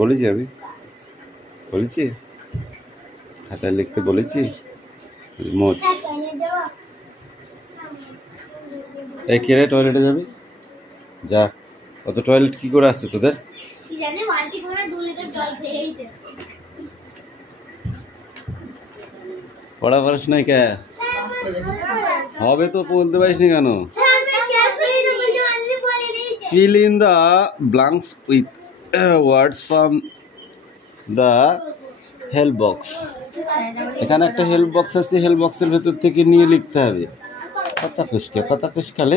বলেছি আমি, বলেছি খাতায় লিখতে বলেছি। মোচ এই কে রে টয়লেটে যাবি? যা। অত টয়লেট কি করে আসছে তোদের? পড়া পারিস নাই কে? হবে তো বলতে পারিস নি কেন? Fill in the blanks with words from the help box. এখানে একটা হেল্প বক্স আছে, হেল্প বক্সের ভেতর থেকে নিয়ে লিখতে হবে। কথা খুশকালে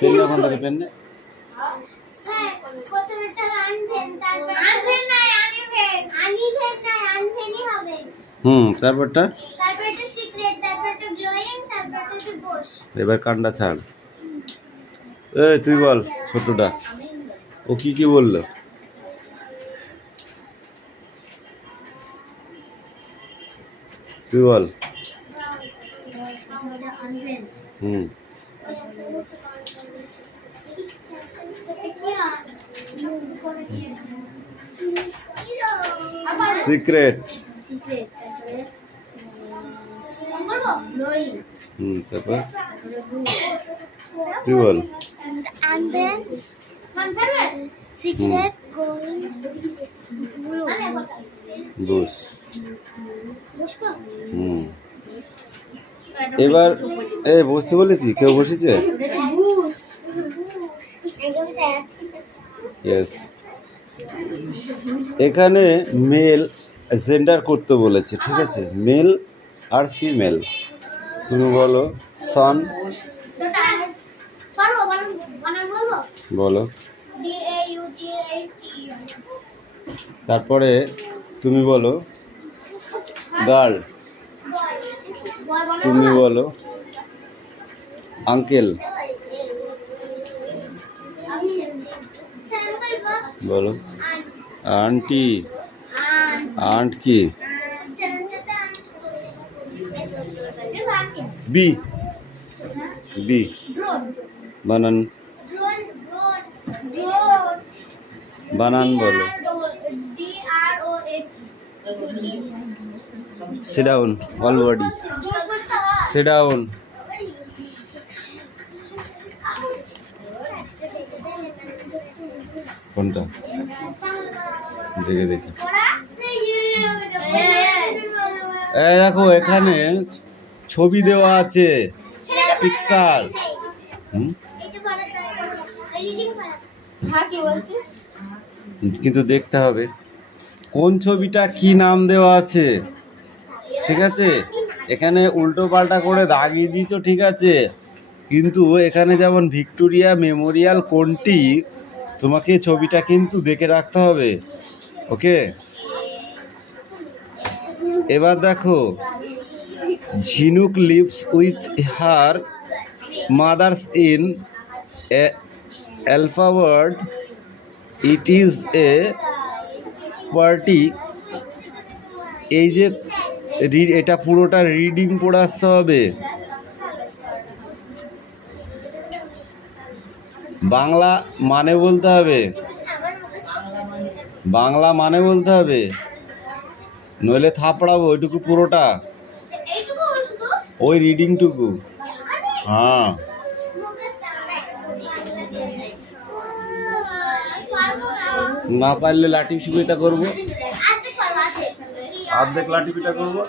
পেন ওখান থেকে পেন নে। তারপরটা এবার কান্ডা ছাড়। এই তুই বল ছোটটা, ও কি কি বললো? তুই বল। সিক্রেট। তারপর তুই বল। Secret going Bush. এবার বসতে বলেছি, কেউ বসেছে? ইয়েস। এখানে মেল জেন্ডার করতে বলেছে, ঠিক আছে? মেল আর ফিমেল। তুমি বলো সন। বলো। তারপরে তুমি বলো গার্ল। তুমি বলো আঙ্কেল। বলো আন্টি। আন্ট কি? বি। বি বানান। বানান বলো। sit down all body sit down। কোনটা দেখে দেখে এই দেখো এখানে ছবি দেওয়া আছে, পিকচার। কিন্তু দেখতে হবে কোন ছবিটা কি নাম দেওয়া আছে, ঠিক আছে? এখানে উল্টো পাল্টা করে দাগিয়ে দিয়েছো, ঠিক আছে, কিন্তু এখানে যেমন ভিক্টোরিয়া মেমোরিয়াল কোনটি, তোমাকে ছবিটা কিন্তু দেখে রাখতে হবে, ওকে? এবার দেখো Jhinuk lives with her mothers in alpha word, it is a party. এই যে এটা পুরোটা রিডিং পড়ে আসতে হবে। বাংলা মানে বলতে হবে, বাংলা মানে বলতে হবে, নইলে থাপড়াবো ওইটুকু পুরোটা, ওই রিডিংটুকু। হ্যাঁ না পারলে লাঠি পিটা করবো, অর্ধেক লাঠি পিটা করবো।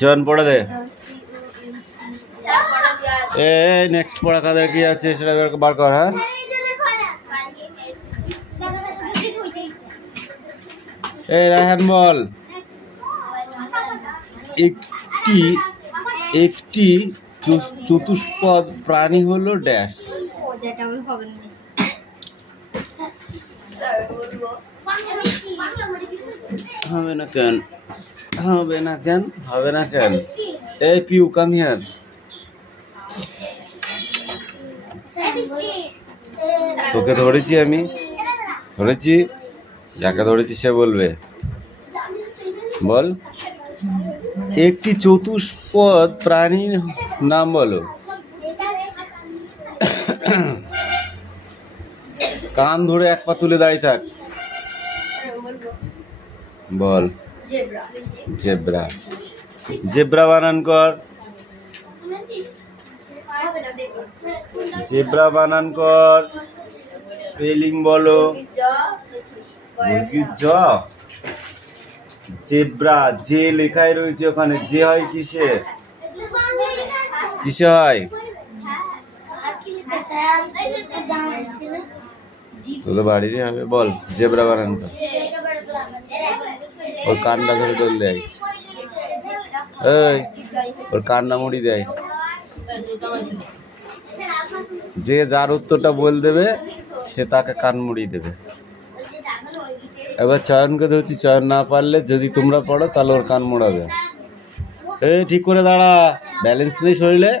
জন পড়ে দে। নেক্সট পড়া কাদের কি আছে সেটা বার কর। হ্যাঁ রায়হান বল। একটি চতুষ্পদ প্রাণী হলো ড্যাশ। হবে না কেন? হবে না কেন? হবে না কেন? এই পিউ কাম হিয়ার। তোকে ধরেছি আমি, ধরেছি, যাকে ধরেছি সে বলবে। বল। একটি চতুষ্পদ প্রাণীর নাম বলো। কান ধরে এক পা তুলে দাঁড়িয়ে থাক। বল। জেব্রা। জেব্রা বানান কর। জেব্রা বানান কর। স্পেলিং বলো। মুরগির জ। জেব্রা, যে লেখাই রয়েছে ওখানে, যে হয় কিসে? কিসে হয়? তোদের বাড়িরই হবে। বল জেব্রা বানান কর। ওর কান্না ধরে দোল দেয়। এই ওর কান্না মুড়ি দেয়। যে যার উত্তরটা বল দেবে সে তাকে কান মুড়ি দেবে। এবার চয়নকে ধরছি, চয়ন না পারলে যদি তোমরা পড়ো তাহলে ওর কান মোড়াবে। এই ঠিক করে দাঁড়া, ব্যালেন্স নেই শরীরে।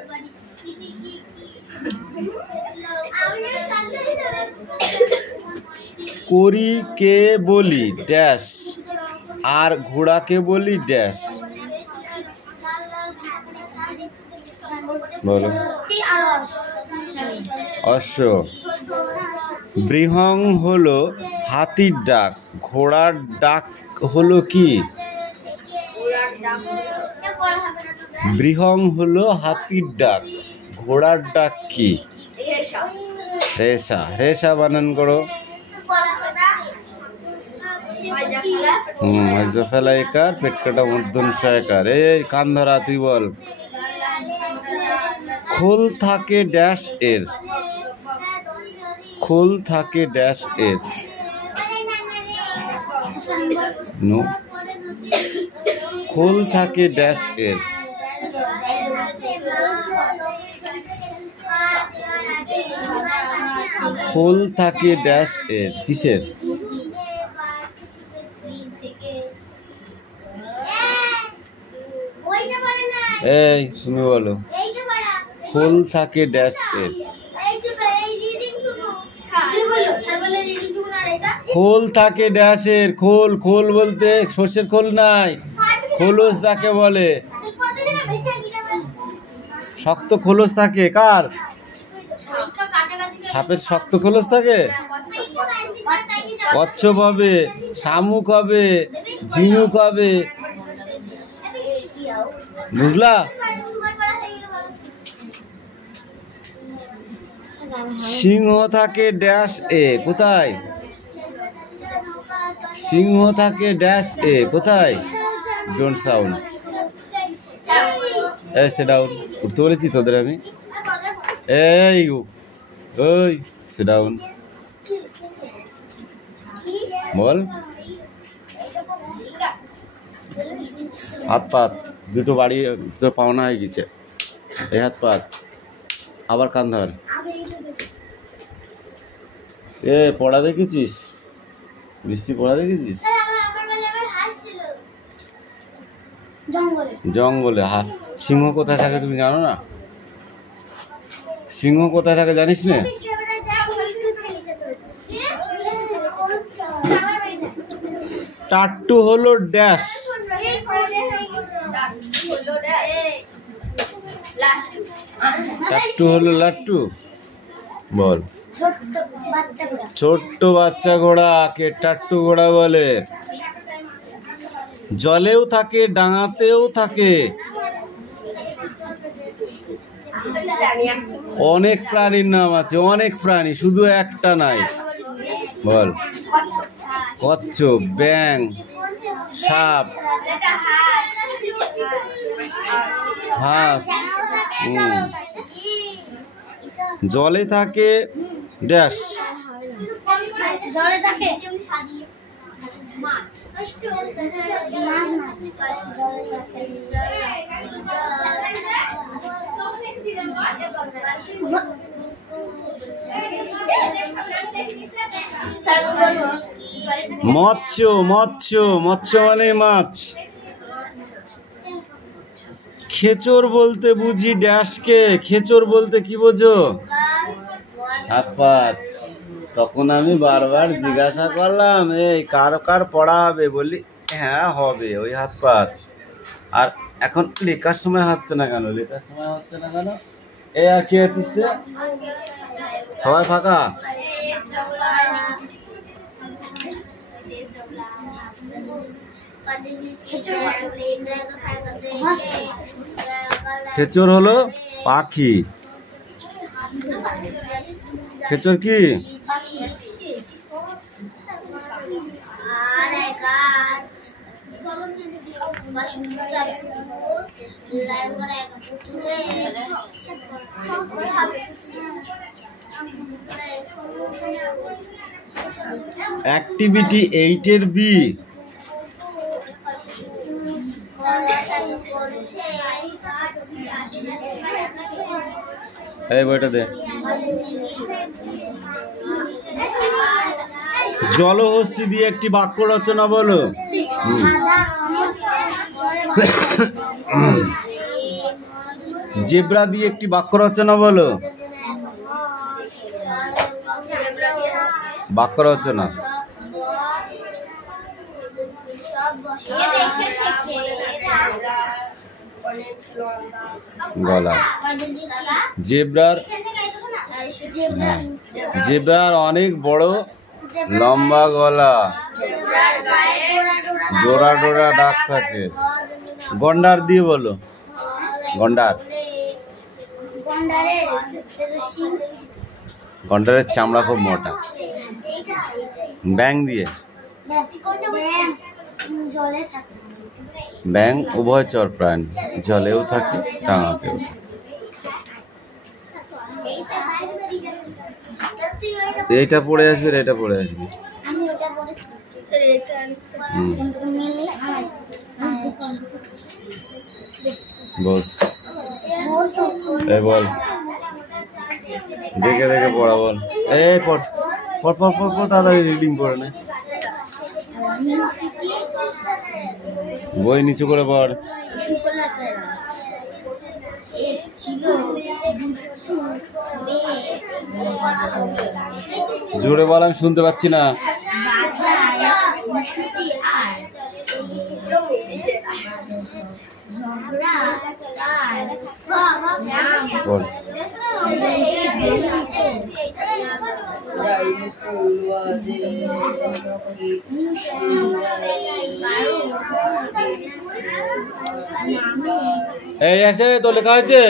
করিকে বলি ড্যাশ, আর ঘোড়াকে বলি ড্যাশ। বলো। অশ্ব। বৃহং হলো হাতির ডাক, ঘোড়ার ডাক হলো কি? বৃহং হলো হাতির ডাক, ঘোড়ার ডাক কি? রেশা। রেশা বানান করো। ফেলা একার, পেট কাটা মূর্ধন্য একার। এই কান ধরা, তুই বল। খোল থাকে ড্যাশ এর। খোল থাকে ড্যাশ এর। নো। খোল থাকে ড্যাশ এর। খোল থাকে ড্যাশ এর। কিসের? এই তুমি বলো। খোল থাকে ড্যাশ এর। খোল থাকে ড্যাশের। খোল। খোল বলতে সর্ষের খোল নাই, খোলস তাকে বলে। শক্ত খোলস থাকে কার? সাপের শক্ত খোলস থাকে। কচ্ছপ হবে, শামুক হবে, ঝিনুক হবে, বুঝলা? সিংহ থাকে ড্যাশ এ। কোথায়? সিংহ থাকে ড্যাশ এ। কোথায়? Don't sound. এই সিট ডাউন। উঠতে বলেছি তোদের আমি। এই ওই সিট ডাউন। বল। হাত পাত দুটো বাড়ি তো পাওনা হয়ে গেছে। এই হাত পাত, আবার কান ধর। এ পড়া দেখেছিস? বৃষ্টি পড়া দেখেছিস? জঙ্গলে। সিংহ কোথায় থাকে তুমি জানো না? সিংহ কোথায় থাকে জানিস না? টাট্টু হলো ড্যাশ। টাট্টু হলো লাট্টু। বল। ছোট্ট বাচ্চা ঘোড়াকে টাট্টু ঘোড়া বলে। জলেও থাকে, ডাঙাতেও থাকে। অনেক প্রাণীর নাম আছে, অনেক প্রাণী, শুধু একটা নাই। বল। কচ্ছপ, ব্যাং, সাপ, হাঁস। জলে থাকে ড্যাশ। জলে থাকে মৎস্য। মৎস্য। মৎস্য মানে মাছ। খেচর বলতে বুঝি ড্যাশকে। খেচর বলতে কি বোঝো? হাত পাত। তখন আমি বারবার জিজ্ঞাসা করলাম এই কার কার পড়া হবে বলি হ্যাঁ হবে, ওই হাত পাত। আর এখন লেখার সময় হচ্ছে না কেন? এ আর কি আছিস রে? সবাই ফাঁকা? খেচর হলো পাখি। খেচর কি? অ্যাক্টিভিটি 8-এর বি। এই বইটা দে। জলহস্তি দিয়ে একটি বাক্য রচনা বলো। জেব্রা দিয়ে একটি বাক্য রচনা বলো। বাক্য রচনা। গলা। জেব্রার অনেক বড় লম্বা গলা, জোড়া ডোরা ডাক থাকে। গন্ডার দিয়ে বলো। গন্ডার। গন্ডারের চামড়া খুব মোটা। ব্যাং দিয়ে। ব্যাং উভয়চর প্রাণী, জলেও থাকে ডাঙাতেও থাকে। এইটা পড়ে আসবে, এটা পড়ে আসবে। বস এই বল, দেখে দেখে পড়া বল। এই পড় পড় পড় পড় পড়, তাড়াতাড়ি রিডিং করে নে। বই নিচু করে পড়। জোরে বল, আমি শুনতে পাচ্ছি না। বল। এই আছে তো লেখা হয়েছে।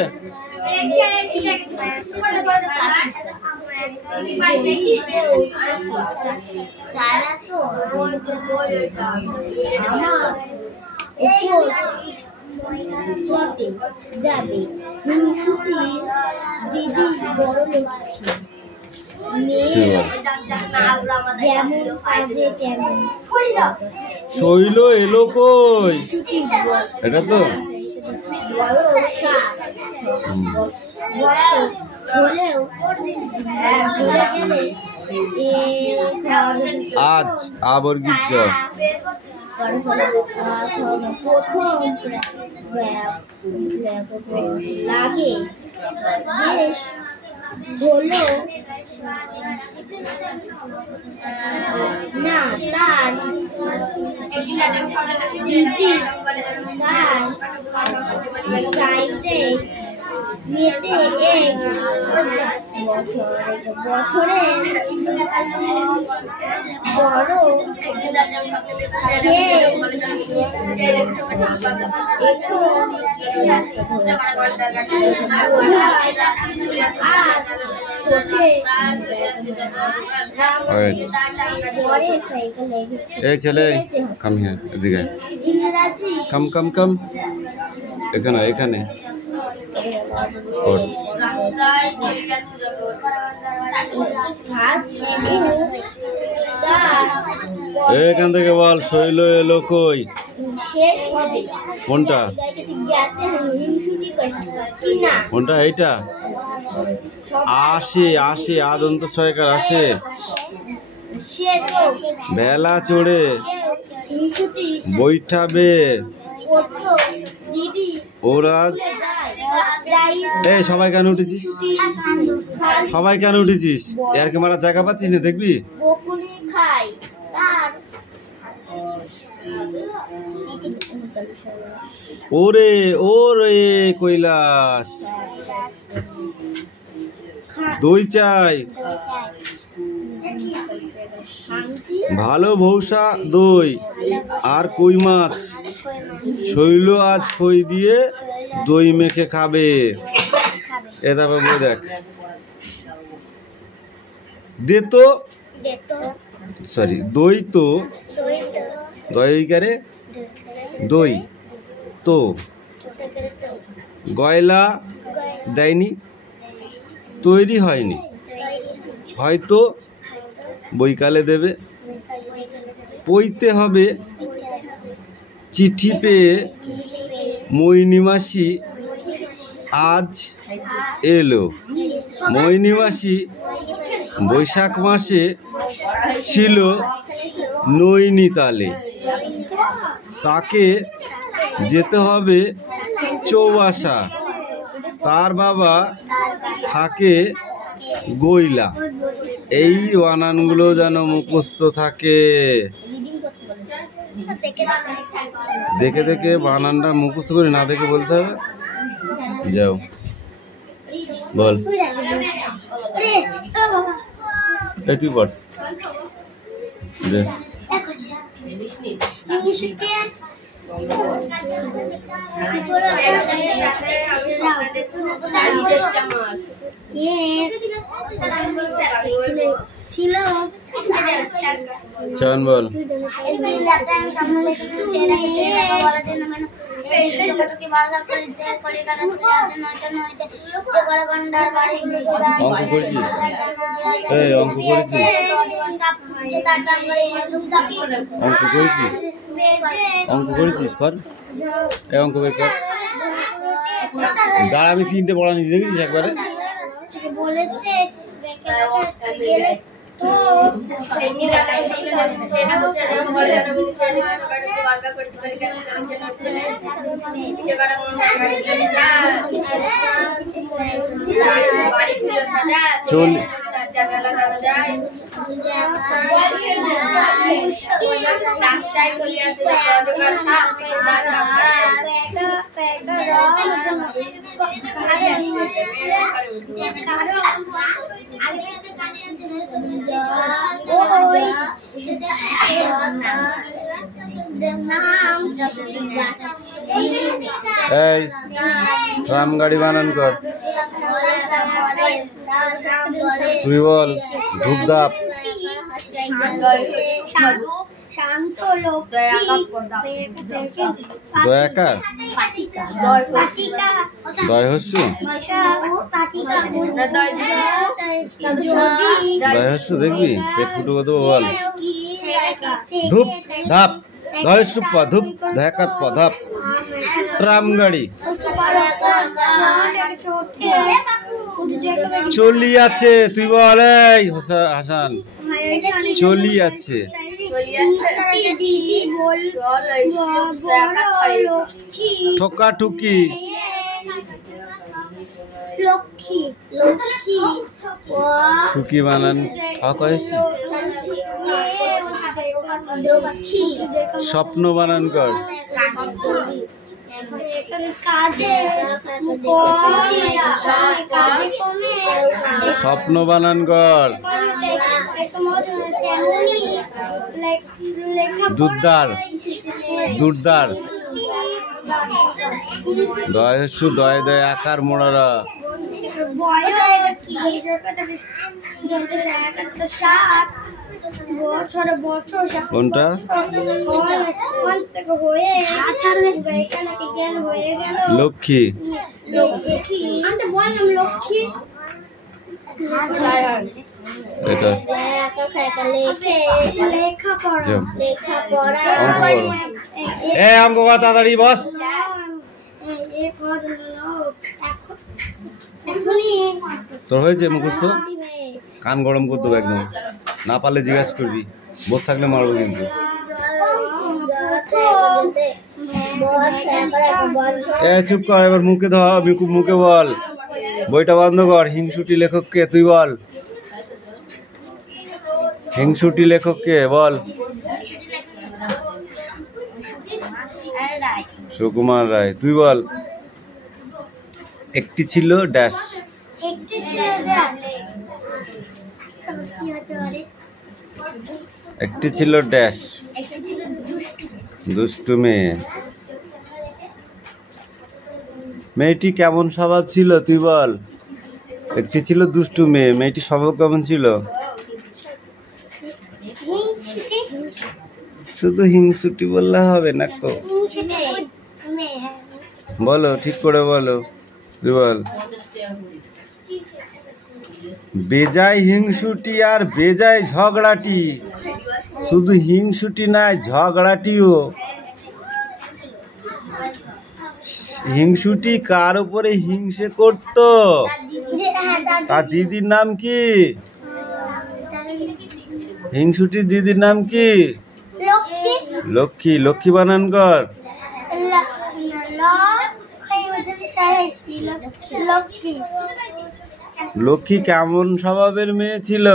শৈল এলো কই? এটা তো আজ আবর্গিত লাগে হলো না তার চাইতে মেটে এক বছরে বড় এই ছেলে কাম হিয়ার, এদিকে কাম কাম কাম, এখানে এখানে এখান থেকে বল। শৈল এলো কই? কোনটা কোনটা? এইটা আসে আসে, আদন্ত সহায়কার আসে। বেলা চড়ে বৈঠাবে ওরাজ। এই সবাই কেন উঠেছিস? সবাই কেন উঠেছিস? এর কে মারার জায়গা পাচ্ছিস না? দেখবি ওরে ওরে কৈলাস, দই চাই, ভালো ভৌসা দই আর কই মাছ, শৈল আজ খই দিয়ে দই মেখে খাবে। এ তারপর বই দেখ, দে তো, সরি দই তো, দই কারে দই তো, গয়লা দেয়নি, তৈরি হয়নি, হয়তো বৈকালে দেবে, পইতে হবে, চিঠি পেয়ে মৈনী মাসি আজ এলো। মৈনী মাসি বৈশাখ মাসে ছিল নৈনিতালে, তাকে যেতে হবে চৌবাসা, তার বাবা থাকে গইলা। এই বানানগুলো যেন মুখস্থ থাকে। দেখে দেখে বানানটা মুখস্থ করে না দেখে বলতে হবে। যাও বল, এই তুই বল। চয়ন বল। অঙ্ক করেছিস? এই অঙ্ক করেছিস? অঙ্ক করেছিস? অঙ্ক করেছিস? কর এই অঙ্ক বের কর। দাঁড়া, আমি 3টে পড়া নিয়েছি, দেখেছিস একবারে? বলেছে তো চল রাস্তায় চলে আছে এই ট্রাম গাড়ি বানান কর। তুই বল। ধূপধাপ, দয়াকার, দয় হস্যু, দয় হস্যু দেখবি পেট ফুটো কত বল। ধূপ ধাপ, দয় সুপ ধূপ, দয়াকার প ধাপ, ট্রাম গাড়ি, চলি আছে। তুই বল এই হাসান, চলি আছে। ঠোকা ঠুকি, ঠুকি বানান কয়েছি। স্বপ্ন বানান কর। স্বপ্ন বানান কর। দুধদার, দুধদার, দয় হস্যু দয় দয় আকার মোড়ারা। কোনটা? লক্ষ্মী, এটা অঙ্ক কর তাড়াতাড়ি বস। তোর হয়েছে মুখস্থ? কান গরম করতে হবে একদম, না পারলে জিজ্ঞাসা করবি, বস থাকলে মারবো কিন্তু। চুপ কর, এবার মুখে ধর, মুখে বল। বইটা বন্ধ কর। হিংসুটি লেখককে তুই বল। হিংসুটি লেখককে বল। সুকুমার রায়। তুই বল। একটি ছিল ড্যাশ। একটি ছিল ড্যাশ, দুষ্টু মেয়ে। মেয়েটি কেমন স্বভাব ছিল তুই বল। একটি ছিল দুষ্টু মেয়ে, মেয়েটি স্বভাব কেমন ছিল? শুধু হিংসুটি বললে হবে না তো, বলো ঠিক করে বলো। তুই বল। বেজায় হিংসুটি আর বেজায় ঝগড়াটি, শুধু হিংসুটি নাই ঝগড়াটিও। হিংসুটি কার উপরে হিংসে করতো? তার দিদির নাম কি? হিংসুটির দিদির নাম কি? লক্ষ্মী। লক্ষ্মী বানান কর। লক্ষ্মী কেমন স্বভাবের মেয়ে ছিল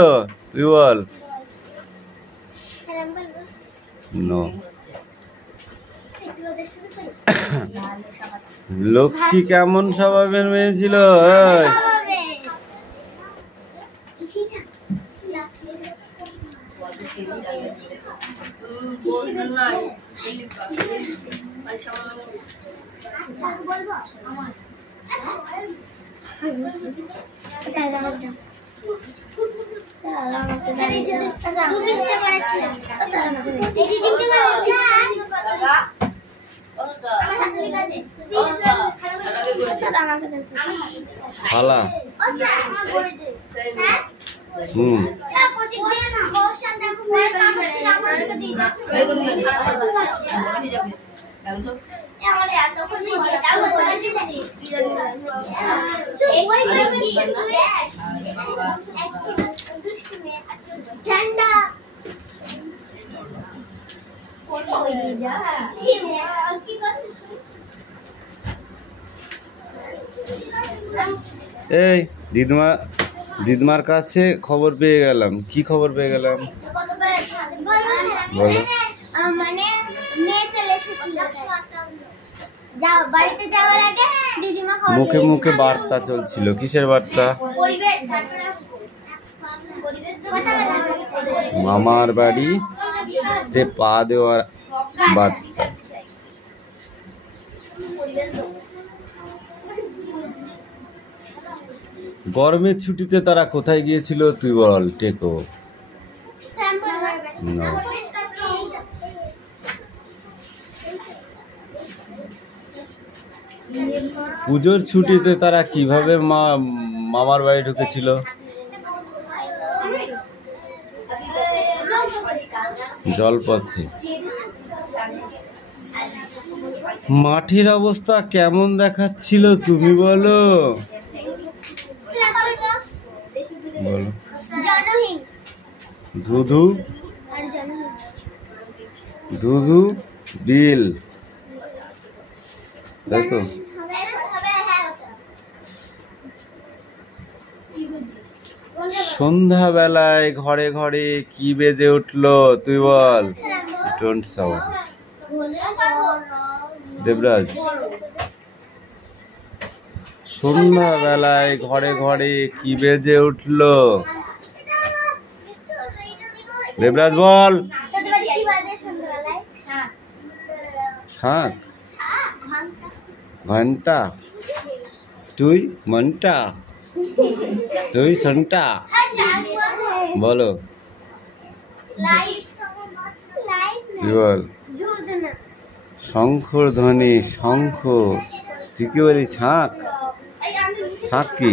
তুই বল। লক্ষ্মী কেমন স্বভাবের মেয়ে ছিল? খালা। এই দিদমার কাছে খবর পেয়ে গেলাম। কি খবর পেয়ে গেলাম বলো। মানে মেয়ে চলে এসেছিল, বাড়িতে যাওয়ার আগে দিদিমা মুখে মুখে বার্তা চলছিল। কিসের বার্তা? মামার বাড়িতে পা দেওয়ার বার্তা। গরমের ছুটিতে তারা কোথায় গিয়েছিল তুই বল টেকো। পুজোর ছুটিতে তারা কিভাবে মামার বাড়ি ঢুকেছিল? জলপথে। মাঠের অবস্থা কেমন দেখাচ্ছিল তুমি বলো। বলো। ধুধু ধুধু বিল, তাই তো। সন্ধ্যাবেলায় ঘরে ঘরে কি বেজে উঠলো তুই বল। Don't sound. দেবরাজ। সন্ধ্যাবেলায় ঘরে ঘরে কি বেজে উঠলো? দেবরাজ বল। শাক। ঘন্টা। তুই মনটা, তুই সন্টা। বলো বল। শঙ্খর ধ্বনি। শঙ্খ। তুই কি বলি? শাঁখ। শাঁখ কি?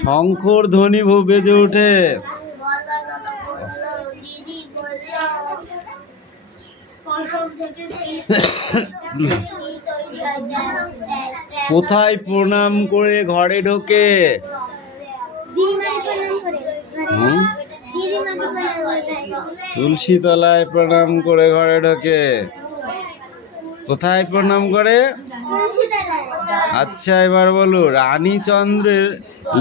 শঙ্খর ধ্বনি বেজে ওঠে। কোথায় প্রণাম করে ঘরে ঢোকে? তুলসী তলায় প্রণাম করে ঘরে ঢোকে। কোথায় প্রণাম করে? আচ্ছা এবার বলো, রানীচন্দ্রের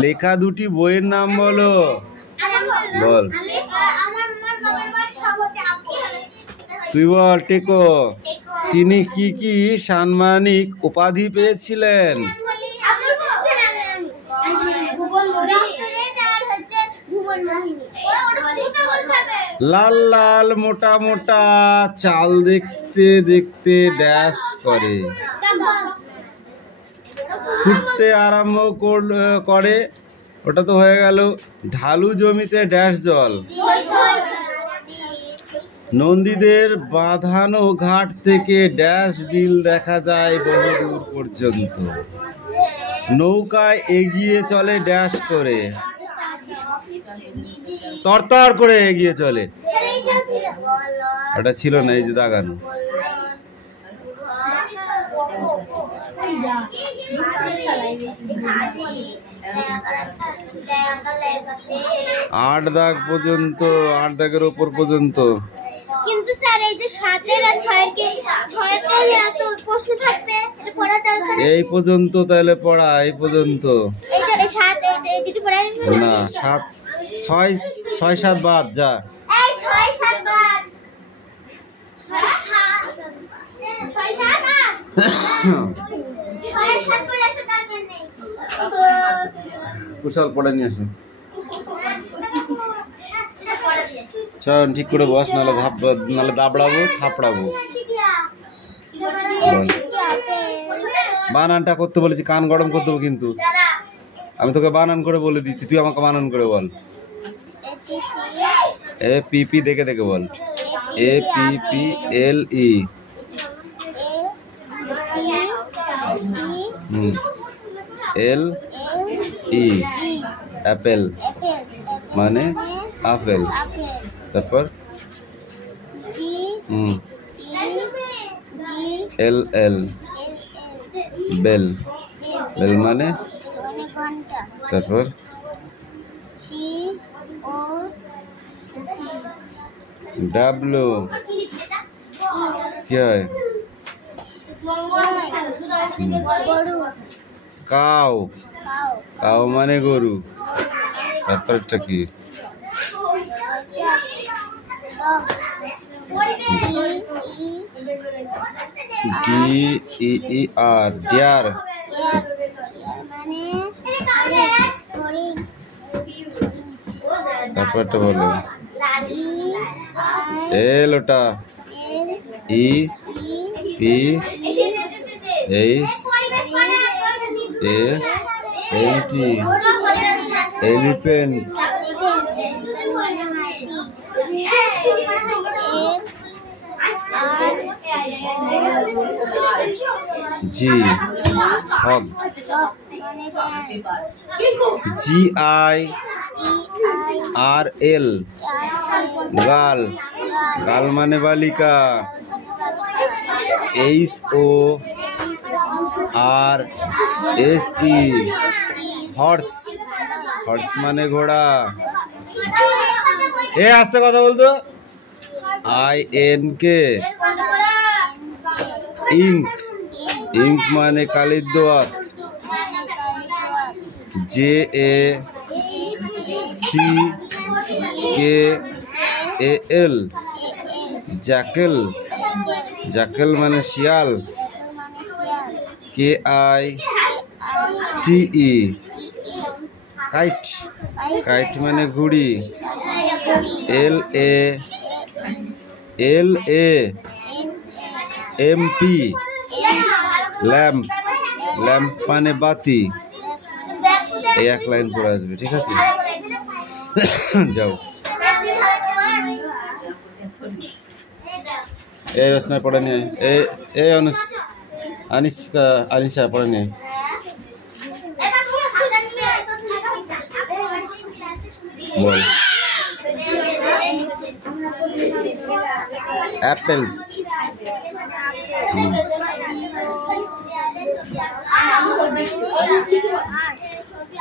লেখা দুটি বইয়ের নাম বলো। বল। তুই বল টেকো। তিনি কি কি সাম্মানিক উপাধি পেয়েছিলেন? লাল লাল মোটা মোটা চাল দেখতে দেখতে ড্যাশ করে, ফুটতে আরম্ভ করে। ওটা তো হয়ে গেল। ঢালু জমিতে ড্যাশ জল। নন্দীদের বাঁধানো ঘাট থেকে ড্যাশ বিল দেখা যায় বহুদূর পর্যন্ত। নৌকায় এগিয়ে চলে ড্যাশ করে, তরতর করে এগিয়ে চলে। ওটা ছিল না, এই যে দাগানো। 8 দাগ পর্যন্ত, 8 দাগের উপর পর্যন্ত। কিন্তু স্যার এই যে 7 আর 6 কে 6 তে এত প্রশ্ন থাকবে, এটা পড়া দরকার। এই পর্যন্ত তাহলে পড়া, এই পর্যন্ত। এই যে 7 এই দুটো পড়া না, 7 6 6 7 বাদ যা। এই 6 7 বাদ, 6 7 আর 6 7 পড়ে আসে দরকার নেই। কুশল পড়ে নিয়ে আসো। চল ঠিক করে বস, নাহলে দাবড়াবো থাপড়াবো। বানানটা করতে বলেছি, কান গরম করে দেবো কিন্তু। আমি তোকে বানান করে বলে দিচ্ছি, তুই আমাকে বানান করে বল। এ পি পি দেখে দেখে বল। A P P L E. L E, apple মানে আপেল। তারপর এল এল, বেল, বেল মানে। তারপর ডাব্লু কি হয়? কাউ, কাউ মানে গরু। তারপরটা কি? D E E R, deer. তারপরটা বলো। এল ওটা, E P H A L T, elephant. G hog, G I R L, girl, girl মানে বালিকা। H O R S E, horse, horse মানে ঘোড়া। এ আস্তে কথা বলতো। I N K, ink, ink মানে কালির দোয়াত। J A C K A L, jackal, jackal মানে শিয়াল। K I T E, kite, kite মানে ঘুড়ি। এল এ এম পি, ল্যাম্প, ল্যাম্প মানে বাতি। এই এক লাইন পড়ে আসবে, ঠিক আছে? যাও। এই রচনা পড়ে নিয়ে, এই আনিশা, আনিশা পড়ে নিয়ে। বল। Apples,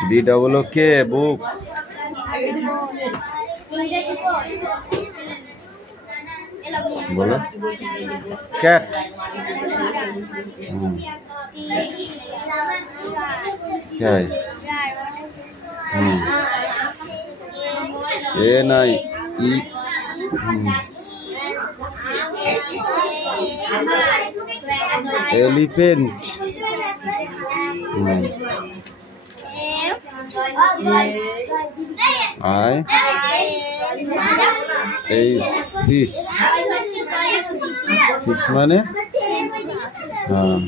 B double O K, book. বলো। ক্যাট, क्या है? ए नहीं, E elephant. I H fish. Fish মানে হ্যাঁ।